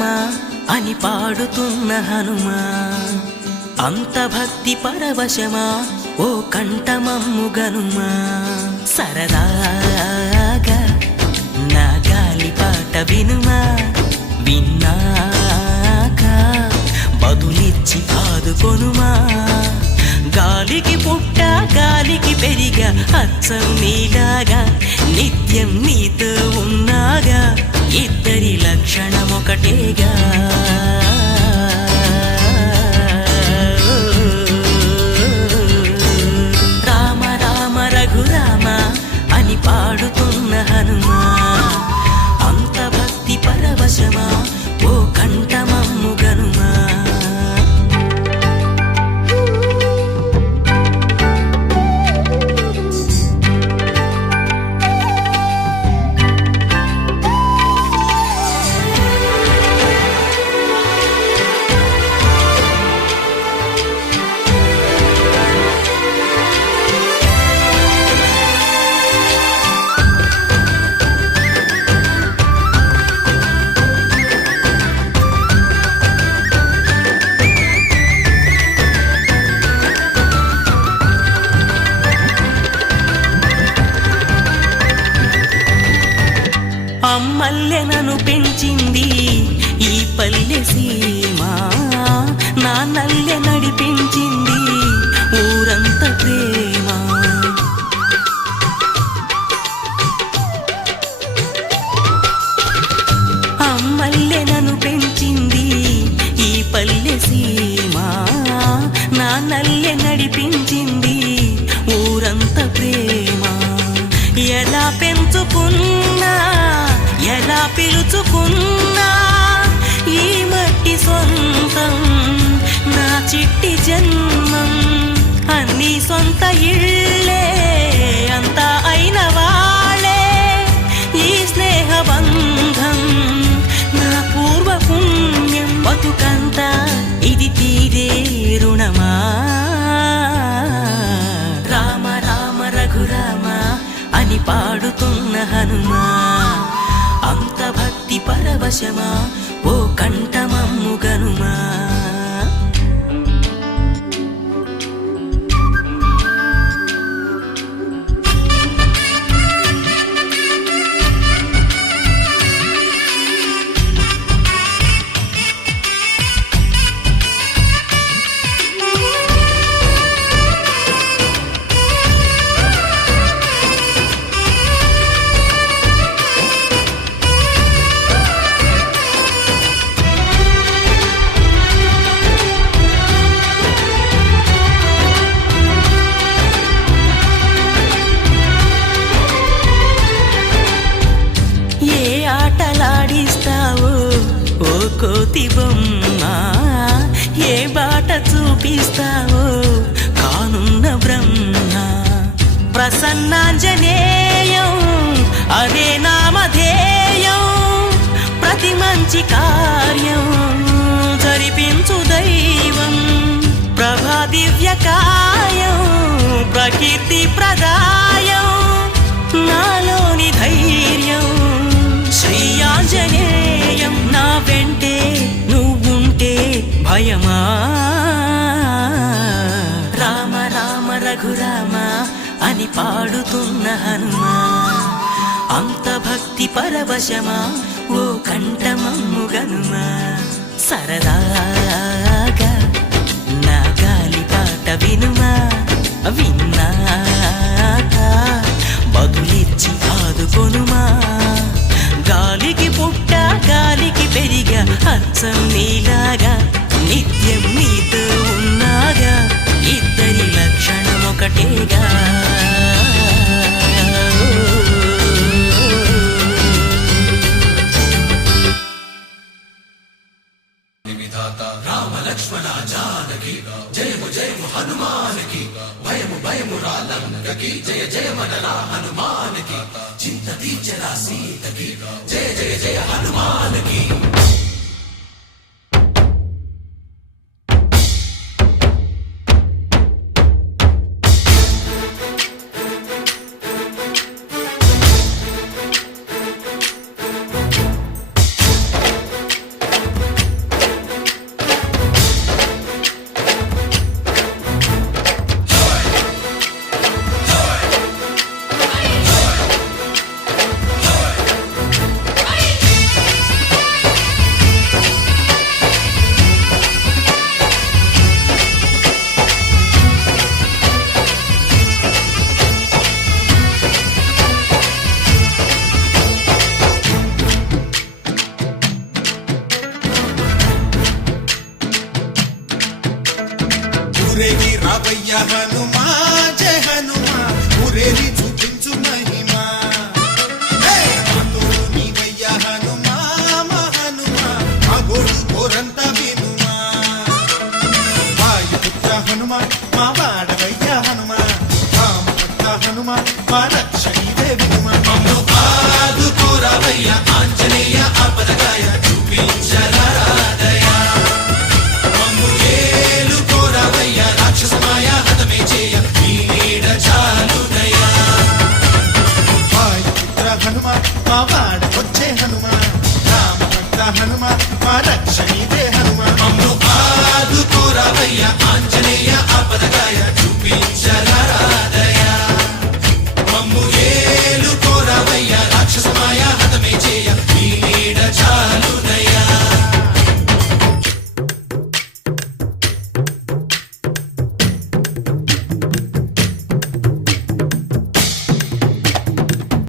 రఘురామ అని పాడుతున్న హనుమా, అంత భక్తి పరవశమా ఓ కంఠమమ్ము గనుమా. సరదాగా నా గాలి పాట వినుమా, విన్నాక బదులిచ్చి ఆదుకొనుమా. గాలికి పుట్ట గాలికి పెరిగా అచ్చం నీలాగా, నిత్యం నీతో ఉన్నాగా, ఇద్దరి లక్షణమొకటేగా. రామ రామ రఘురామ అని పాడుతున్న హనుమా, అంత భక్తి పరవశమా ఓ కంఠమమ్ము గనుమా. అమ్మల్లె నన్ను పెంచింది ఈ పల్లె సీమ, నా నల్లె నడిపించింది ఊరంత ప్రేమ. అమ్మల్లె నన్ను పెంచింది ఈ పల్లె సీమ, నా నల్లె నడిపించింది ఊరంత ప్రేమ. ఎలా పెంచుకున్నా ఎలా పిలుచుకున్నా ఈ మట్టి సొంతం, నా చిట్టి జన్మం. అన్ని సొంత ఇళ్ళే అంతా అయిన వాళ్ళే ఈ స్నేహబంధం, నా పూర్వ పుణ్యం. బతుకంతా ఇది తీరే రుణమా. రామ రామ రఘురామ అని పాడుతున్న హనుమా, అంత భక్తి పరవశమా ఓ కంఠమమ్ము గనుమా. ఆటలాడిస్తావో ఓ కోతి బొమ్మ, ఏ బాట చూపిస్తావో కానున్న బ్రహ్మ. ప్రసన్నాంజనేయం అదే నామధేయం, ప్రతి మంచి కార్యం జరిపించు దైవం. ప్రభా దివ్యకాయం ప్రకీర్తి ప్రదాయం, నాలోని ధైర్యం శ్రీ ఆంజనేయం. నా వెంటే నువ్వుంటే భయమా. రామ రామ రఘురామ అని పాడుతున్న హనుమా, అంత భక్తి పరవశమా ఓ కంఠమమ్ము గనుమా. సరదాగా నా గాలి పాట వినుమా, విన్నాక బదులిచ్చి ఆదుకొనుమా. గాలికి పుట్ట గాలికి పెరిగా అచ్చం నీలాగా, నిత్యం నీతో ఉన్నాగా, ఇద్దరి లక్షణమొకటేగా. రామ లక్ష్మణ జానకి జయము జయము హనుమానికి, భయము భయము రాలంకకి, జయ జయ మనరా హనుమానికి. చింత తీర్చరా సీతకి, జయ జయ జయ హనుమానికి. ఊరేగి రావయ్య హనుమా జయ హనుమా ఊరేగి చూపించు మహిమా మాతో నీవయ్య హనుమా మా హనుమా మా గోడు కోరంత వినుమా వాయుపుత్ర హనుమా మా వాడవయ్య హనుమా రామపుత్ర హనుమా మా రక్షణీదే వినుమా మమ్ము ఆదుకోరావయ్య ఆంజనేయ ఆపదగాయ చూపించరాదయ మమ్ము ఏలుకోరావయ్య రాక్షసమాయ హతమే చేయ నీ నీడ చాలునయ్య వాయుపుత్ర హనుమా మా వాడవచ్చే హనుమా రామభక్త హనుమా మా రక్షణీదే హనుమా మమ్ము ఆదుకోరావయ్య ఆంజనేయ ఆపదగాయ చూపించరాదయ